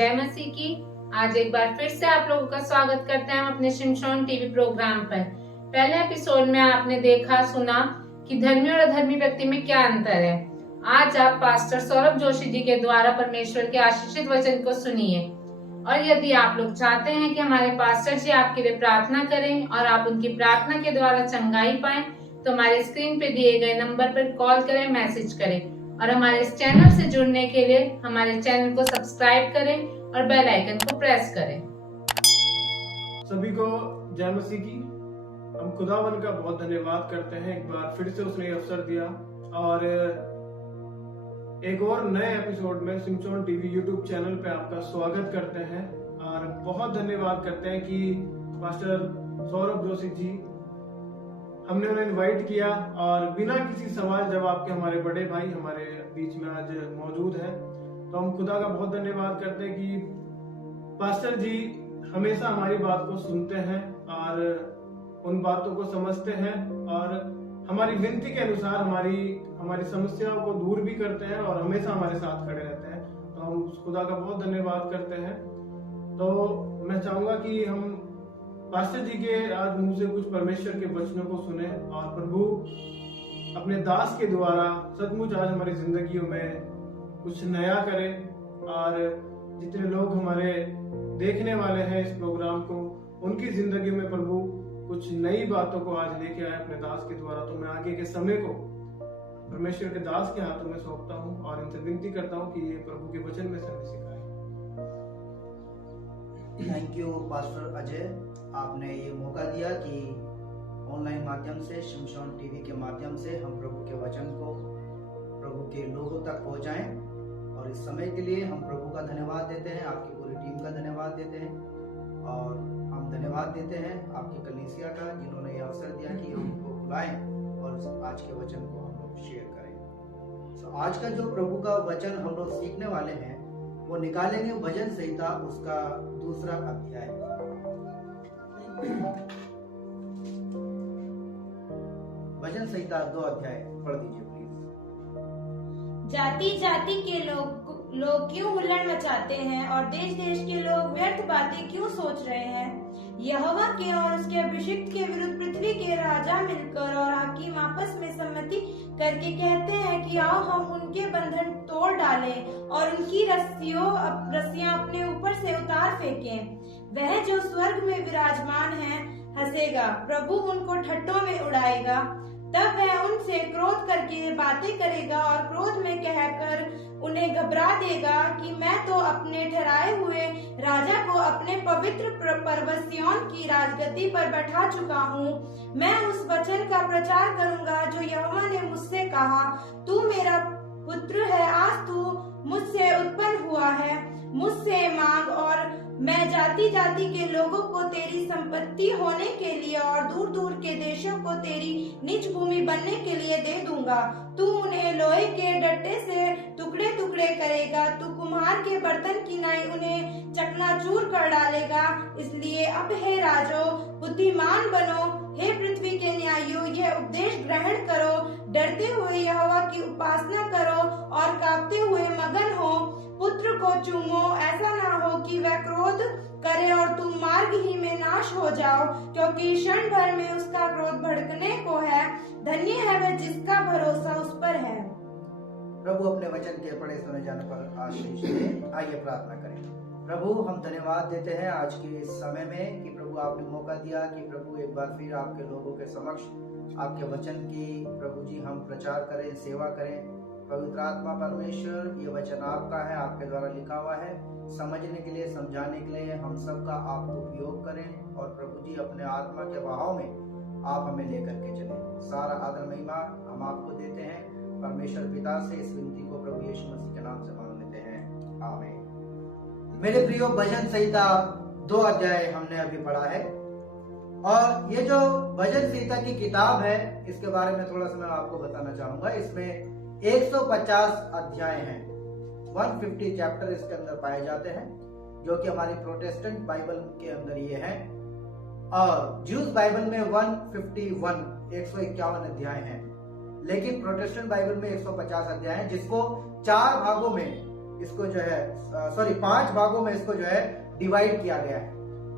जय मसीह की। आज एक बार फिर से आप लोगों का स्वागत करते हैं हम अपने शिमशोन टीवी प्रोग्राम पर। पहले एपिसोड में आपने देखा सुना कि धर्मी और अधर्मी व्यक्ति में क्या अंतर है। आज आप पास्टर सौरभ जोशी जी के द्वारा परमेश्वर के आशीषित वचन को सुनिए। और यदि आप लोग चाहते हैं कि हमारे पास्टर जी आपके लिए प्रार्थना करें और आप उनकी प्रार्थना के द्वारा चंगाई पाएं, तो हमारे स्क्रीन पे दिए गए नंबर पर कॉल करें, मैसेज करें और हमारे इस चैनल से जुड़ने के लिए हमारे चैनल को सब्सक्राइब करें और बेल आइकन को प्रेस करें। सभी को जय मसीह की। हम खुदावन का बहुत धन्यवाद करते हैं, एक बार फिर से उसने अवसर दिया और एक और नए एपिसोड में शिमशोन टीवी यूट्यूब चैनल पे आपका स्वागत करते हैं। और बहुत धन्यवाद करते हैं कि पास्टर सौरभ जोशी जी, हमने उन्हें इनवाइट किया और बिना किसी सवाल जवाब के हमारे बड़े भाई हमारे बीच में आज मौजूद हैं। तो हम खुदा का बहुत धन्यवाद करते हैं कि पास्टर जी हमेशा हमारी बात को सुनते हैं और उन बातों को समझते हैं और हमारी विनती के अनुसार हमारी समस्याओं को दूर भी करते हैं और हमेशा हमारे साथ खड़े रहते हैं। तो हम खुदा का बहुत धन्यवाद करते हैं। तो मैं चाहूंगा कि हम पास्टर जी के आज मुंह से कुछ परमेश्वर के वचनों को सुने और प्रभु अपने दास के द्वारा सचमुच आज हमारी जिंदगियों में कुछ नया करे और जितने लोग हमारे देखने वाले हैं इस प्रोग्राम को, उनकी जिंदगी में प्रभु कुछ नई बातों को आज लेके आए अपने दास के द्वारा। तो मैं आगे के समय को परमेश्वर के दास के हाथों में सौंपता हूँ और इनसे विनती करता हूँ कि ये प्रभु के वचन में से हमें सिखाए। थैंक यू पास्टर अजय, आपने ये मौका दिया कि ऑनलाइन माध्यम से शिमशोन टीवी के माध्यम से हम प्रभु के वचन को प्रभु के लोगों तक पहुंचाएं। और इस समय के लिए हम प्रभु का धन्यवाद देते हैं, आपकी पूरी टीम का धन्यवाद देते हैं और हम धन्यवाद देते हैं आपकी कलीसिया का, जिन्होंने ये अवसर दिया कि हमको बुलाएं और आज के वचन को हम लोग शेयर करें। तो आज का जो प्रभु का वचन हम लोग सीखने वाले हैं वो निकालेंगे भजन संहिता उसका दूसरा अध्याय। भजन संहिता 2 अध्याय पढ़ दीजिए प्लीज। जाति जाति के लोग क्यों हुल्लड़ मचाते हैं और देश देश के लोग व्यर्थ बातें क्यों सोच रहे हैं। यहोवा के और उसके अभिषिक्त के विरुद्ध पृथ्वी के राजा मिलकर और हाकिम आपस में सम्मति करके कहते हैं कि आओ हम उनके बंधन तोड़ डालें और उनकी रस्सियां अपने ऊपर से उतार फेंकें। वह जो स्वर्ग में विराजमान है हंसेगा, प्रभु उनको ठट्टों में उड़ाएगा। तब वह उनसे क्रोध करके बातें करेगा और क्रोध में कहकर उन्हें घबरा देगा कि मैं तो अपने ठहराए हुए राजा को अपने पवित्र पर्वत सिय्योन की राजगद्दी पर बैठा चुका हूँ। मैं उस वचन का प्रचार करूंगा जो यहोवा ने मुझसे कहा, तू मेरा पुत्र है, आज तू मुझसे उत्पन्न हुआ है, मुझसे मांग और मैं जाति जाति के लोगों को तेरी संपत्ति होने के लिए और दूर दूर के देशों को तेरी निज भूमि बनने के लिए दे दूंगा। तू उन्हें लोहे के डट्टे से टुकड़े टुकड़े करेगा, तू कुम्हार के बर्तन की नाई उन्हें चकनाचूर कर डालेगा। इसलिए अब हे राजो बुद्धिमान बनो, हे पृथ्वी के न्यायियों यह उपदेश ग्रहण करो। डरते हुए यहोवा की उपासना करो और कांपते हुए मगन हो। पुत्र को चूमो, ऐसा ना हो कि वह क्रोध करे और तुम मार्ग ही में नाश हो जाओ, क्योंकि क्षण भर में उसका क्रोध भड़कने को है। धन्य है वह जिसका भरोसा उस पर है। प्रभु अपने वचन के पढ़े सुने जाने पर आशीष दे। आइए प्रार्थना करें। प्रभु हम धन्यवाद देते हैं आज के इस समय में कि प्रभु आपने मौका दिया कि प्रभु एक बार फिर आपके लोगों के समक्ष आपके वचन की प्रभु जी हम प्रचार करें, सेवा करें। पवित्र आत्मा परमेश्वर, ये वचन आपका है, आपके द्वारा लिखा हुआ है, समझने के लिए समझाने के लिए हम सबका आप उपयोग करें और प्रभु जी अपने आत्मा के बहाव में आप हमें लेकर के चलें। सारा आदर महिमा हम आपको देते हैं परमेश्वर पिता से। इस विनती को प्रभु यीशु मसीह के नाम से मांग लेते हैं, आमीन। मेरे प्रियो, भजन संहिता 2 अध्याय हमने अभी पढ़ा है और ये जो भजन संहिता की किताब है इसके बारे में थोड़ा सा मैं आपको बताना चाहूंगा। इसमें 150 अध्याय हैं, 150 चैप्टर इसके अंदर पाए जाते हैं, जो कि हमारी प्रोटेस्टेंट बाइबल के अंदर ये है। और ज्यूज बाइबल में 151 अध्याय हैं, लेकिन प्रोटेस्टेंट बाइबल में 150 अध्याय हैं, जिसको 4 भागों में इसको जो है 5 भागों में इसको जो है डिवाइड किया गया है।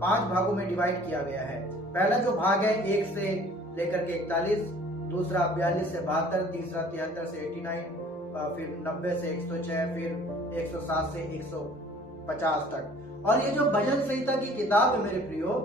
5 भागों में डिवाइड किया गया है। पहला जो भाग है 1 से लेकर के 41, दूसरा 42 से 72, तीसरा 73 से 89, फिर 90 से 106, फिर 107 से 150 तक। और ये जो भजन संहिता की किताब है मेरे प्रियो,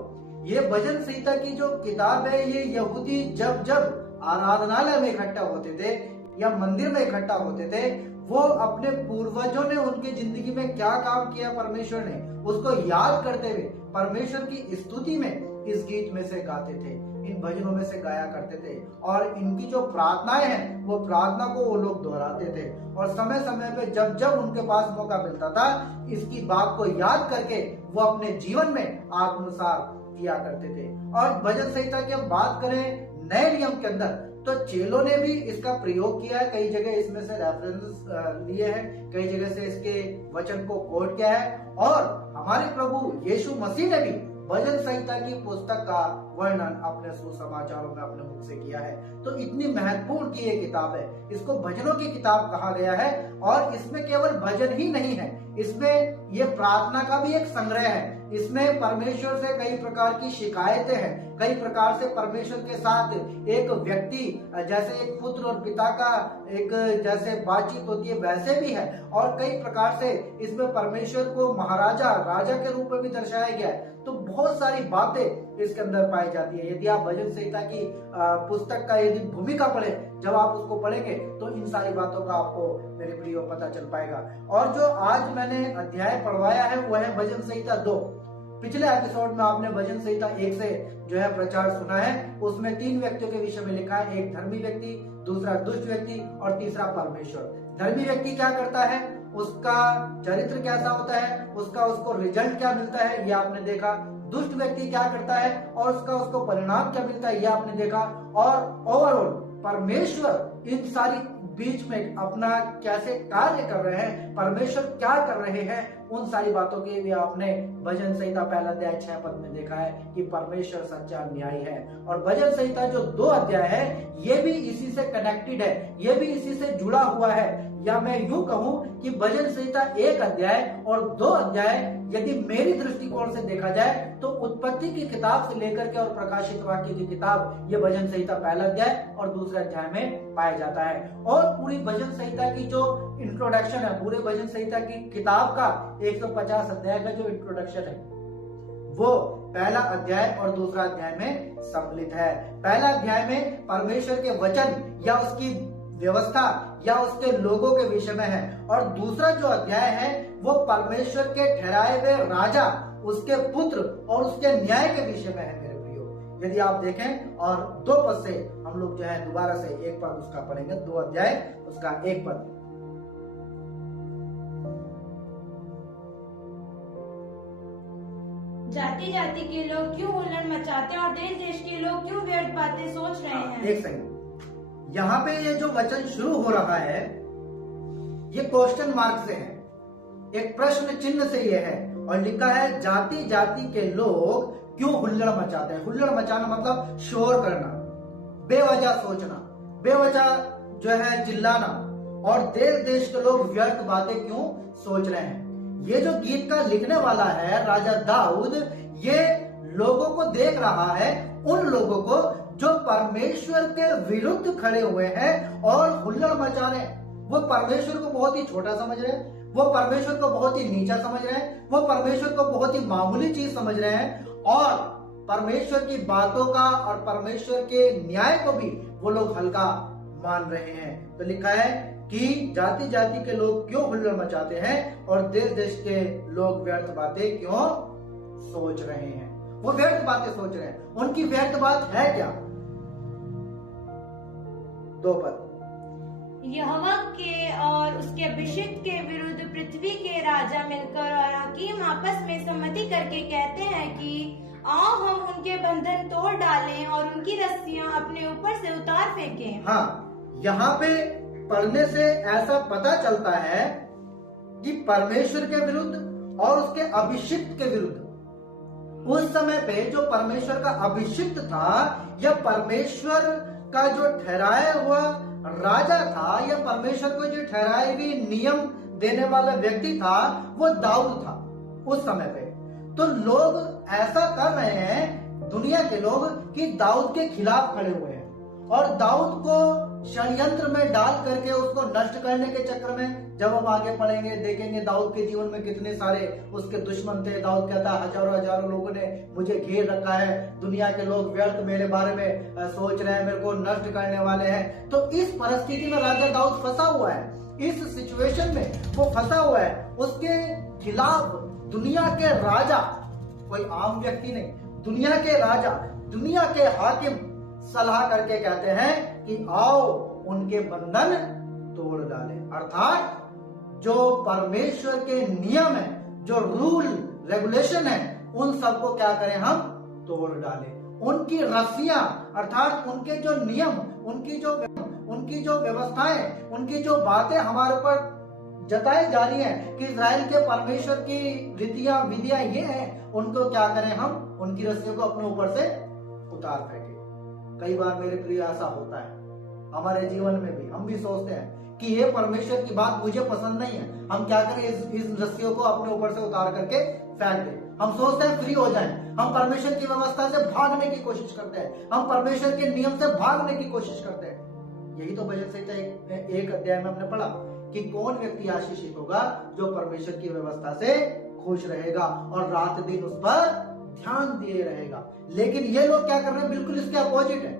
ये भजन संहिता की जो किताब है, ये यहूदी जब जब आराधनालय में इकट्ठा होते थे या मंदिर में इकट्ठा होते थे, वो अपने पूर्वजों ने उनकी जिंदगी में क्या काम किया परमेश्वर ने, उसको याद करते हुए परमेश्वर की स्तुति में इस गीत में से गाते थे, इन भजनों में से गाया करते थे। और इनकी जो प्रार्थनाएं हैं, वो प्रार्थना को वो लोग दोहराते थे। और समय समय पे जब जब उनके पास मौका मिलता था, इसकी बात को याद करके वो अपने जीवन में आत्मसात किया करते थे। और भजन संहिता की हम बात करें नए नियम के अंदर, तो चेलों ने भी इसका प्रयोग किया है। कई जगह इसमें से रेफरेंस लिए हैं, कई जगह से इसके वचन को कोट किया है। और हमारे प्रभु यीशु मसीह ने भी भजन संहिता की पुस्तक का वर्णन अपने सुसमाचारों में अपने मुख से किया है। तो इतनी महत्वपूर्ण की ये किताब है, इसको भजनों की किताब कहा गया है। और इसमें केवल भजन ही नहीं है, इसमें ये प्रार्थना का भी एक संग्रह है। इसमें परमेश्वर से कई प्रकार की शिकायतें हैं, कई प्रकार से परमेश्वर के साथ एक व्यक्ति जैसे एक पुत्र और पिता का एक जैसे बातचीत होती है, वैसे भी है। और कई प्रकार से इसमें परमेश्वर को महाराजा, राजा के रूप में भी दर्शाया गया है। तो बहुत सारी बातें इसके अंदर पाई जाती है। यदि आप भजन संहिता की पुस्तक का यदि भूमिका पढ़े, जब आप उसको पढ़ेंगे तो इन सारी बातों का आपको मेरे प्रियो पता चल पाएगा। और जो आज मैंने अध्याय पढ़वाया है वो है भजन संहिता 2। पिछले एपिसोड में आपने भजन संहिता 1 से जो है प्रचार सुना है, उसमें 3 व्यक्तियों के विषय में लिखा है, एक धर्मी व्यक्ति, दूसरा दुष्ट व्यक्ति और तीसरा परमेश्वर। धर्मी व्यक्ति क्या करता है, उसका चरित्र कैसा होता है, उसको रिजल्ट क्या मिलता है, ये आपने देखा। दुष्ट व्यक्ति क्या करता है और उसको परिणाम क्या मिलता है, ये आपने देखा। और ओवरऑल परमेश्वर इन सारी बीच में अपना कैसे कार्य कर रहे हैं, परमेश्वर क्या कर रहे हैं, उन सारी बातों के भी आपने भजन संहिता 1 अध्याय 6 पद में देखा है कि परमेश्वर सच्चा न्यायी है। और भजन संहिता जो 2 अध्याय है, ये भी इसी से कनेक्टेड है, ये भी इसी से जुड़ा हुआ है। या मैं यूं कहूं कि भजन संहिता 1 अध्याय और 2 अध्याय यदि मेरी दृष्टिकोण से देखा जाए तो उत्पत्ति की किताब से लेकर के और प्रकाशित वाक्य की किताब, ये भजन संहिता 1 अध्याय और 2 अध्याय में पाया जाता है। और पूरी भजन संहिता की जो इंट्रोडक्शन है, पूरे भजन संहिता की किताब का 150 अध्याय का जो इंट्रोडक्शन है, वो 1 अध्याय और 2 अध्याय में सम्मिलित है। 1 अध्याय में परमेश्वर के वचन या उसकी व्यवस्था या उसके लोगों के विषय में है। और दूसरा जो अध्याय है वो परमेश्वर के ठहराए हुए राजा, उसके पुत्र और उसके न्याय के विषय में है मेरे प्रियो। यदि आप देखें और 2 पद से हम लोग जो है दोबारा से 1 पद उसका पढ़ेंगे, 2 अध्याय उसका 1 पद। जाति जाति के लोग क्यों हुल्लड़ मचाते हैं और देश देश के लोग क्यों व्यर्थ बातें सोच रहे हैं। एक सेकंड, यहाँ पे ये जो वचन शुरू हो रहा है, ये क्वेश्चन मार्क से है, एक प्रश्न चिन्ह से ये है। और लिखा है जाति जाति के लोग क्यों हुल्लड़ मचाते हैं। हुल्लड़ मचाना मतलब शोर करना, बेवजह सोचना, बेवजह जो है चिल्लाना। और देश देश के लोग व्यर्थ बातें क्यों सोच रहे हैं। ये जो गीत का लिखने वाला है राजा दाऊद, ये लोगों को देख रहा है, उन लोगों को जो परमेश्वर के विरुद्ध खड़े हुए हैं और हुल्लड़ मचा रहे हैं। वो परमेश्वर को बहुत ही छोटा समझ रहे हैं, वो परमेश्वर को बहुत ही नीचा समझ रहे हैं, वो परमेश्वर को बहुत ही मामूली चीज समझ रहे हैं। और परमेश्वर की बातों का और परमेश्वर के न्याय को भी वो लोग हल्का मान रहे हैं। तो लिखा है कि जाति जाति के लोग क्यों हुल्लड़ मचाते हैं और देश देश के लोग व्यर्थ बातें क्यों सोच रहे हैं। वो व्यर्थ बातें सोच रहे हैं, उनकी व्यर्थ बात है क्या। 2 पद। यहोवा के और उसके अभिषिक्त के विरुद्ध पृथ्वी के राजा मिलकर और हकीम आपस में सम्मति करके कहते हैं कि आओ हम उनके बंधन तोड़ डालें और उनकी रस्सियां अपने ऊपर से उतार फेंकें। हाँ, यहाँ पे पढ़ने से ऐसा पता चलता है कि परमेश्वर के विरुद्ध और उसके अभिषिक्त के विरुद्ध, उस समय पे जो परमेश्वर का अभिषिक्त था या परमेश्वर का जो ठहराया हुआ राजा था या परमेश्वर को जो ठहराई हुई नियम देने वाला व्यक्ति था वो दाऊद था उस समय पे। तो लोग ऐसा कर रहे हैं दुनिया के लोग कि दाऊद के खिलाफ खड़े हुए हैं और दाऊद को षड्यंत्र में डाल करके उसको नष्ट करने के चक्कर में, जब हम आगे पढ़ेंगे देखेंगे दाऊद के जीवन में कितने सारे उसके दुश्मन थे। दाऊद कहता है हजारों हजारों लोगों ने मुझे घेर रखा है, दुनिया के लोग व्यर्थ मेरे बारे में सोच रहे हैं, मेरे को नष्ट करने वाले हैं। तो इस परिस्थिति में राजा दाऊद फंसा हुआ है, इस सिचुएशन में वो फंसा हुआ है। उसके खिलाफ दुनिया के राजा, कोई आम व्यक्ति नहीं, दुनिया के राजा, दुनिया के हाकिम सलाह करके कहते हैं कि आओ उनके बंधन तोड़ डालें। अर्थात जो परमेश्वर के नियम है, जो रूल रेगुलेशन है, उन सबको क्या करें हम तोड़ डालें। उनकी रस्सियां अर्थात उनके जो नियम, उनकी जो व्यवस्थाएं, उनकी जो बातें हमारे ऊपर जताई जा रही हैं कि इजराइल के परमेश्वर की रीतियां विधियां ये हैं, उनको क्या करें हम उनकी रस्सियों को अपने ऊपर से उतार फेंकें। कई बार मेरे प्रिय ऐसा होता है हमारे जीवन में भी, हम भी सोचते हैं कि ये परमेश्वर की बात मुझे पसंद नहीं है, हम क्या करें इस रस्सियों को अपने ऊपर से उतार करके फेंक दें। हम सोचते हैं फ्री हो जाएं, हम परमेश्वर की व्यवस्था से भागने की कोशिश करते हैं, हम परमेश्वर के नियम से भागने की कोशिश करते हैं। यही तो भजन संहिता एक अध्याय में हमने पढ़ा कि कौन व्यक्ति आशीषित होगा जो परमेश्वर की व्यवस्था से खुश रहेगा और रात दिन उस पर ध्यान दिए रहेगा। लेकिन ये लोग क्या कर रहे हैं, बिल्कुल इसके अपोजिट है।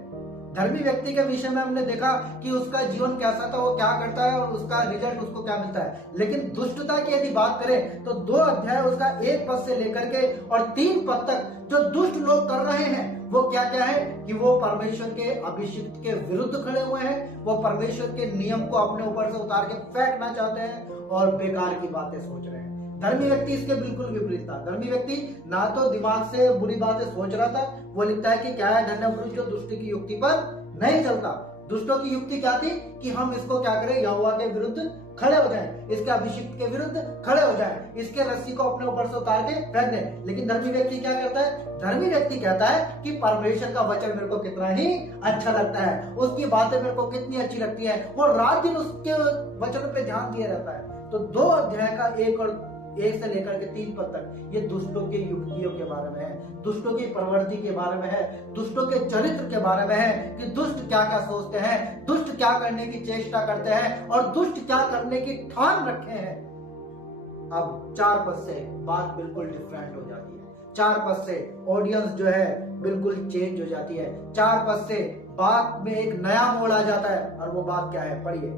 धर्मी व्यक्ति के विषय में हमने देखा कि उसका जीवन कैसा था, वो क्या करता है और उसका रिजल्ट उसको क्या मिलता है। लेकिन दुष्टता की यदि बात करें तो 2 अध्याय उसका 1 पद से लेकर के और 3 पद तक जो दुष्ट लोग कर रहे हैं वो क्या क्या है कि वो परमेश्वर के अभिषिक्त के विरुद्ध खड़े हुए हैं, वो परमेश्वर के नियम को अपने ऊपर से उतार के फेंकना चाहते हैं और बेकार की बातें सोच रहे हैं। धर्मी व्यक्ति इसके बिल्कुल विपरीत था। धर्मी व्यक्ति ना तो दिमाग से बुरी बातें सोच रहा था, वो लिखता है कि क्या है धन्य पुरुष जो दुष्ट की युक्ति पर नहीं चलता। दुष्टों की युक्ति क्या थी कि हम इसको क्या करें, यहोवा के विरुद्ध खड़े हो जाएं, इसके अभिषिक्त के विरुद्ध खड़े हो जाएं, इसके रस्सी को अपने ऊपर से उतार के फेंक दें। लेकिन धर्मी व्यक्ति क्या करता है, धर्मी व्यक्ति कहता है कि परमेश्वर का वचन मेरे को कितना ही अच्छा लगता है, उसकी बातें मेरे को कितनी अच्छी लगती है, वो रात दिन उसके वचन पे ध्यान दिया रहता है। तो 2 अध्याय का 1 से लेकर के 3 पद तक ये दुष्टों की युक्तियों के बारे में है, दुष्टों की प्रवृत्ति के बारे में है, दुष्टों के चरित्र के बारे में है कि दुष्ट क्या क्या सोचते हैं, दुष्ट क्या करने की चेष्टा करते हैं और दुष्ट क्या करने की ठान रखे हैं। अब 4 पद से बात बिल्कुल डिफरेंट हो जाती है। 4 पद से ऑडियंस जो है बिल्कुल चेंज हो जाती है। 4 पद से बात में एक नया मोड़ आ जाता है और वो बात क्या है, पढ़िए।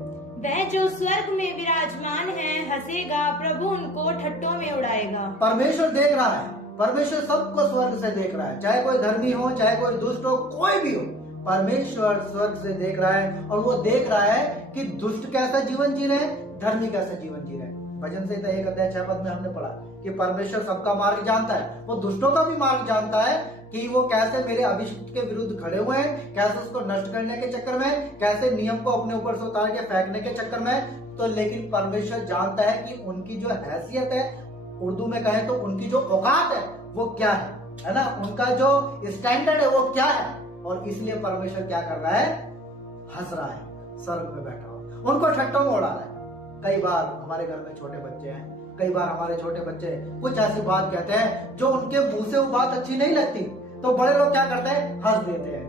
वह जो स्वर्ग में विराजमान है हंसेगा, प्रभु उनको ठट्टों में उड़ाएगा। परमेश्वर देख रहा है, परमेश्वर सबको स्वर्ग से देख रहा है, चाहे कोई धर्मी हो चाहे कोई दुष्ट हो, कोई भी हो, परमेश्वर स्वर्ग से देख रहा है और वो देख रहा है कि दुष्ट कैसा जीवन जी रहे हैं, धर्मी कैसा जीवन जी रहे हैं। भजन संहिता 1 अध्याय 6 पद में हमने पढ़ा कि परमेश्वर सबका मार्ग जानता है, वो दुष्टों का भी मार्ग जानता है कि वो कैसे मेरे अभिषिक्त के विरुद्ध खड़े हुए हैं, कैसे उसको नष्ट करने के चक्कर में, कैसे नियम को अपने ऊपर से उतार के फेंकने के चक्कर में। तो लेकिन परमेश्वर जानता है कि उनकी जो हैसियत है, उर्दू में कहें तो उनकी जो औकात है वो क्या है ना, उनका जो स्टैंडर्ड है वो क्या है। और इसलिए परमेश्वर क्या कर रहा है, हंस रहा है, स्वर्ग में बैठा हुआ उनको ठट्टों में उड़ा रहा है। कई बार हमारे घर में छोटे बच्चे हैं, कई बार हमारे छोटे बच्चे कुछ ऐसी बात कहते हैं जो उनके मुंह से वो बात अच्छी नहीं लगती, तो बड़े लोग क्या करते हैं, हंस देते हैं,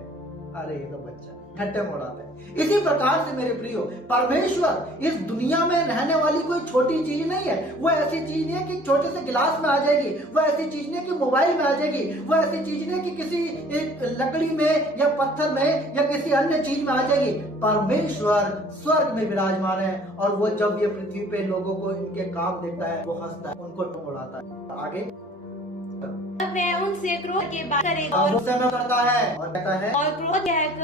अरे ये तो बच्चा, ठट्टे में उड़ाते हैं। इसी प्रकार से मेरे प्रियो, परमेश्वर इस दुनिया में रहने वाली कोई छोटी चीज नहीं है। वो ऐसी चीज नहीं है कि छोटे से गिलास में आ जाएगी, वो ऐसी चीज नहीं है कि मोबाइल में आ जाएगी, वो ऐसी चीज नहीं है कि किसी एक लकड़ी में या पत्थर में या किसी अन्य चीज में आ जाएगी। परमेश्वर स्वर्ग में विराजमान है और वो जब ये पृथ्वी पे लोगों को इनके काम देखता है वो हंसता है, उनको उड़ाता है। आगे वह उनसे क्रोध के बात करेगा और करता है और कहता है और क्रोध कहकर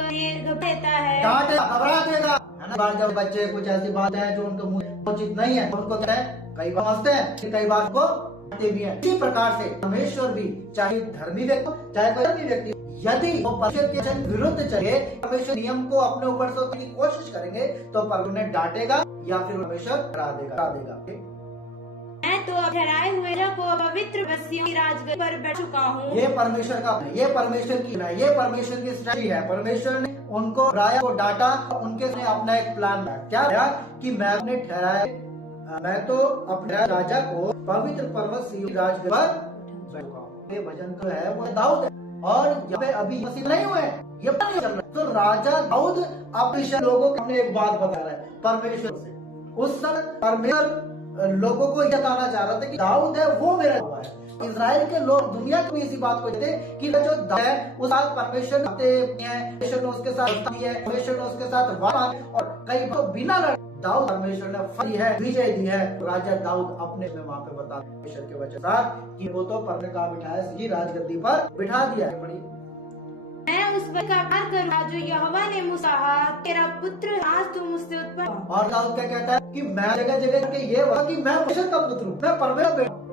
घबराता है, डांटेगा, घबरा देगा, है ना। बार जब बच्चे कुछ ऐसी बात है जो उनके मुंह उचित नहीं है, उनको कहते हैं, कई बार हंसते हैं, कई बार को डांटते भी हैं। इसी प्रकार से परमेश्वर भी, चाहे धर्मी व्यक्ति चाहे कोई धर्मी व्यक्ति, यदि वो परमेश्वर के विरुद्ध चले, परमेश्वर नियम को अपने ऊपर से उतारने की कोशिश करेंगे तो परमेश्वर उन्हें डांटेगा या फिर परमेश्वर डरा देगा। मैं तो अब ठहराए हुए को पवित्र बस्तियों की राजगद्दी पर बैठ चुका हूँ। ये परमेश्वर का, ये परमेश्वर की है, ये परमेश्वर की स्ट्रेटजी है। परमेश्वर ने उनको राया को डांटा, उनके से अपना एक प्लान बनाया। क्या है कि मैं अपने ठहराए मैं तो अपने राजा को पवित्र पर्वत सिय्योन राजगद्दी पर बैठाऊंगा। ये भजन तो है वो दाऊद है, और यहाँ पे अभी मसीह नहीं हुए, ये नहीं चल रहा है। तो राजा दाऊद अपने लोगों को एक बात बता रहा है परमेश्वर से। उस समय परमेश्वर लोगों को यह बताना चाह रहा था कि दाऊद है वो मेरा हुआ है। इजराइल के लोग दुनिया को इसी बात को कहते कि जो दाऊद है उस साथ परमेश्वर परमेश्वर ने उसके साथ परमेश्वर ने उसके साथ और कई तो बिना लड़े दाऊद परमेश्वर ने फरी है, विजय दी है। राजा दाऊद अपने वहां पे बता परमेश्वर के वचन कि वो तो परमेश्वर का बिठाया सी राजगद्दी पर बिठा दिया है। बड़ी मैं उस पर आभार करूंगा जो यहोवा ने मुझसे कहा, तेरा पुत्र आज तू मुझसे उत्पन्न। और दाऊद क्या कहता है कि मैं जगह जगह के ये हुआ कि मैं परमेश्वर का पुत्र हूँ, मैं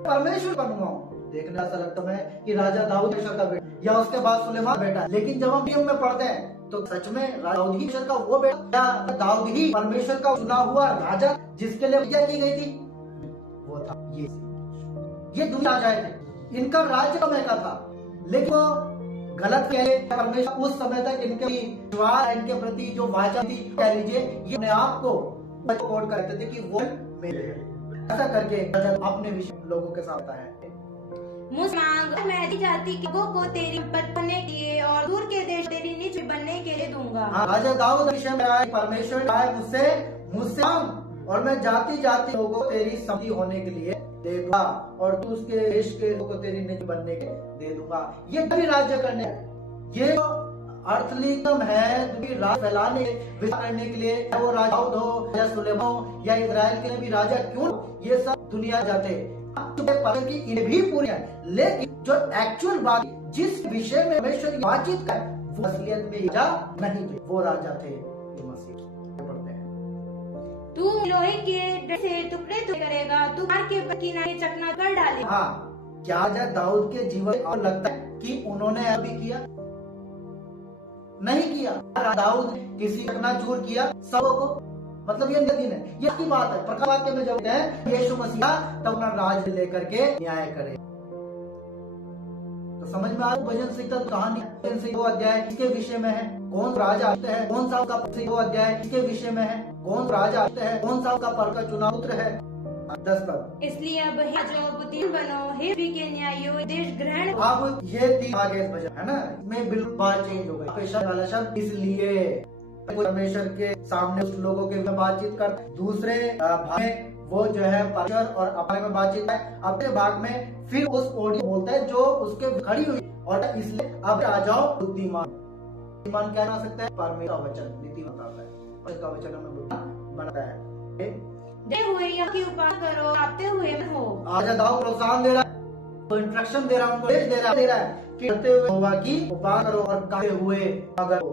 परमेश्वर बनूंगा। देखने ऐसा लगता है कि राजा दाऊद परमेश्वर का बेटा या उसके बाद सुलेमान बेटा, लेकिन जब हम नियम में पढ़ते हैं तो सच में दाऊद ही परमेश्वर का वो बेटा या दाऊद ही परमेश्वर का चुना हुआ राजा जिसके लिए पूजा की गई थी, वो था ये दुनिया राजाएं थे, इनका राज्य समय का था। लेकिन वो गलत कहे परमेश्वर उस समय तक इनके विश्वास इनके प्रति जो वाचा थी कह लीजिए ये अपने आप को कोट करते थे कि वो मेरे ऐसा करके अपने विषय लोगों के साथ है। मुझसे मांग, मैं ऐसी जाति के लोगों को तेरी पद बनने के लिए और दूर के देश तेरी निज बनने के लिए दूंगा। राजा दाऊद विषय में आए परमेश्वर आए मुझसे मांग और मैं जाति जाति लोगों को तेरी समझी होने के लिए देगा और तू उसके देश के लोगों को तेरी निज बनने के दे दूंगा। ये भी राज्य करने ये अर्थलीकम है राज फैलाने विस्तार करने के लिए, वो राजा दाऊद हो या सुलेमान हो या इजराइल के भी राजा क्यों, ये सब दुनिया जाते की ये भी पूरी है। लेकिन जो एक्चुअल बात जिस विषय में परमेश्वर बातचीत कर वो असलियत में राजा नहीं थे, वो राजा थे मसीह। पढ़ते हैं तू लोहे के से टुकड़े करेगा, तू मार के किनारे चकना कर डालेगा। हाँ, क्या राजा दाऊद के जीवन और लगता है कि उन्होंने अभी किया नहीं किया। दाऊद किसी चकनाचूर किया सबों को, मतलब ये दिन है, ये की बात है। प्रकाश वाक्य में जब है यीशु मसीह तब अपना राज लेकर के न्याय करे। तो समझ में आया भजन संहिता कहानी भजन से 2 अध्याय किसके विषय में है, कौन राजा आते हैं, कौन सा उसका 2 अध्याय किसके विषय में है, कौन राजा आते हैं, कौन सा उसका पर का चुनाव पुत्र है। 10 पद इसलिए अब हे जो बुद्धिमान बनो, हे भी के न्यायो देश ग्रहण। अब ये 3 आगे इस भजन है ना, मैं बिल्कुल बात चेंज हो गई। वाला शब्द इसलिए परमेश्वर के सामने उस लोगों के में बातचीत कर, दूसरे भाग में वो जो है परमेश्वर और अपने में बातचीत है, अपने भाग में फिर उस ओडी बोलता है जो उसके खड़ी हुई और इसलिए अब आ जाओ बुद्धिमान। बुद्धिमान क्या बना सकता है, परमेश्वर का वचन नीति बताता है और इसका वचन हमें बुद्धिमान बनाता है। दे हुए या की उपाय करो, आते हुए हो। आजा दाऊद प्रोत्साहन दे रहा है, तो इंस्ट्रक्शन दे रहा है, उनको दे रहा है कि करते हुए होगा की उपाय करो और करते हुए अगर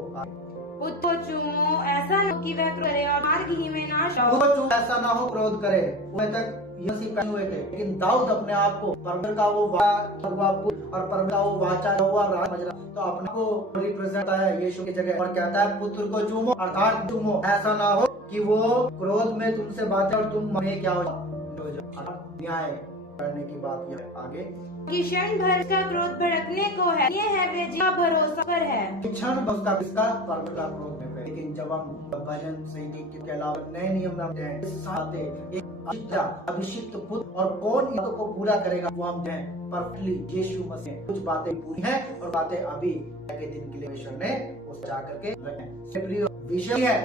पुत्र को चूमो, ऐसा न कि वह करे और मार्ग ही में नाश हो। ऐसा ना हो क्रोध करे। तक यसी पहने हुए थे, लेकिन दाऊद अपने आप को परमेश्वर का वो और परमेश्वर का वो वाचा हुआ राज समझ रहा, तो अपने को रिप्रेजेंट है यीशु की जगह और कहता है पुत्र को चूमो अर्थात चूमो, ऐसा ना हो कि वो क्रोध में तुमसे बातें और तुम में क्या हो न्याय करने की बात ये आगे कि क्षण भर का क्रोध भड़कने को है, ये है वे जिसका भरोसा पर है। क्षण उसका किसका परमेश्वर का क्रोध में। लेकिन जब हम भजन संगीत के अलावा नए नियम में आते हैं साथ एक अभिषिक्त पुत्र और कौन इन को पूरा करेगा वो हम हैं परफेक्टली यीशु मसीह। कुछ बातें पूरी हैं और बातें अभी के दिन के लिए परमेश्वर ने उस जा करके रखे। विषय है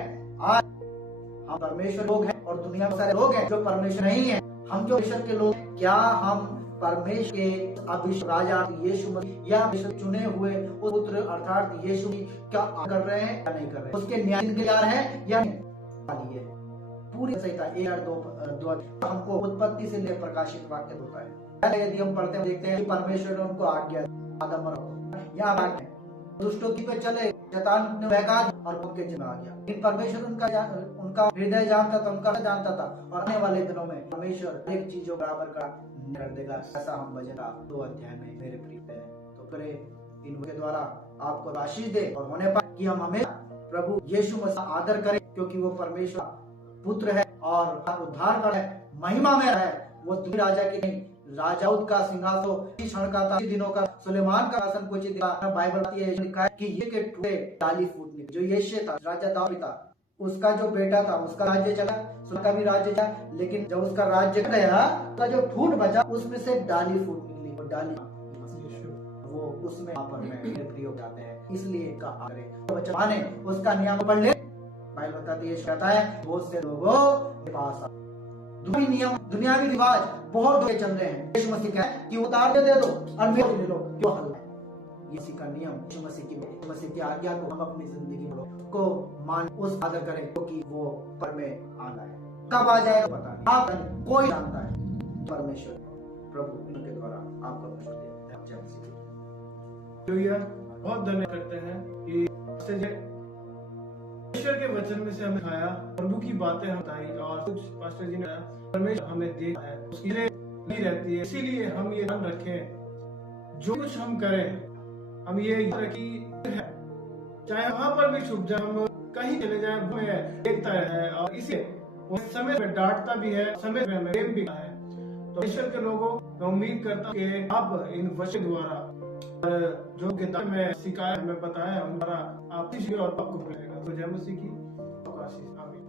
आज हम परमेश्वर लोग हैं और दुनिया में सारे लोग हैं जो परमेश्वर नहीं है। हम जो ईश्वर के लोग, क्या हम परमेश्वर के अभिषेक राजा यीशु मसीह या चुने हुए पुत्र अर्थात यीशु क्या कर रहे हैं या नहीं कर रहे हैं, उसके न्याय इंतजार है या नहीं। पूरी संहिता 1 और 2 हमको उत्पत्ति से लेकर प्रकाशित वाक्य होता है। यदि हम पढ़ते हैं देखते हैं कि परमेश्वर ने उनको आज्ञा आदम यहाँ दुष्टों की पे चले, शैतान ने बहका और उनके जिम्मे आ गया। लेकिन परमेश्वर उनका हृदय जानता था, उनका जानता था और आने वाले दिनों में परमेश्वर एक चीजों बराबर का कर देगा। ऐसा हम भजन 2 अध्याय में मेरे प्रिय है। तो करे इनके द्वारा आपको आशीष दे और होने पर कि हम हमें प्रभु यीशु मसीह आदर करें, क्योंकि वो परमेश्वर पुत्र है और उद्धारकर है, महिमा में है। वो दूसरे राजा की नहीं, राजाउद का सिंहासन क्षण का था, दिनों का सुलेमान का शासन कुछ बाइबल लिखा है कि ये के टुकड़े 40 फुट जो यीशु था राजा दाऊद था उसका जो बेटा था उसका राज्य चला, उसका भी राज्य चला, लेकिन जब उसका राज्य गया उसका जो ठूंठ बचा उसमें से डाली फूट निकली, और डाली वो उसमें पर में प्रिय हो जाते हैं। इसलिए कहा करे माने उसका नियम पढ़ ले। बाइबल बताती है, कहता है बहुत से लोगों के पास दुनियावी नियम दुनियावी रिवाज बहुत लोग चल रहे हैं। यीशु मसीह कहे कि उतार दे दो और मेरे ले लो, क्यों हल है? यीशु का नियम, यीशु मसीह की आज्ञा को हम अपनी जिंदगी में को मान उस आदर करें, क्योंकि वो पर में आना है। कब आ जाएगा पता नहीं, आप कोई जानता है। परमेश्वर प्रभु इनके द्वारा आपको जय मसीह। बहुत धन्यवाद करते हैं कि परमेश्वर के वचन में से हमें खाया, प्रभु की बातें हम बताई और कुछ पास्टर जी ने परमेश्वर हमें देखा है उसके लिए नहीं रहती है। इसीलिए हम ये ध्यान रखें जो कुछ हम करें हम ये रखी, चाहे वहां पर भी छुप जाए, हम कहीं चले जाए, हमें देखता है और इसे समय में डांटता भी है, समय में हमें प्रेम भी है। तो ईश्वर के लोगों मैं उम्मीद करता हूँ कि आप इन वचन द्वारा जो किताब में सिखाया हमें बताया हमारा आप और आपको मिलेगा। तो जय मसीह की आशीष। आमीन।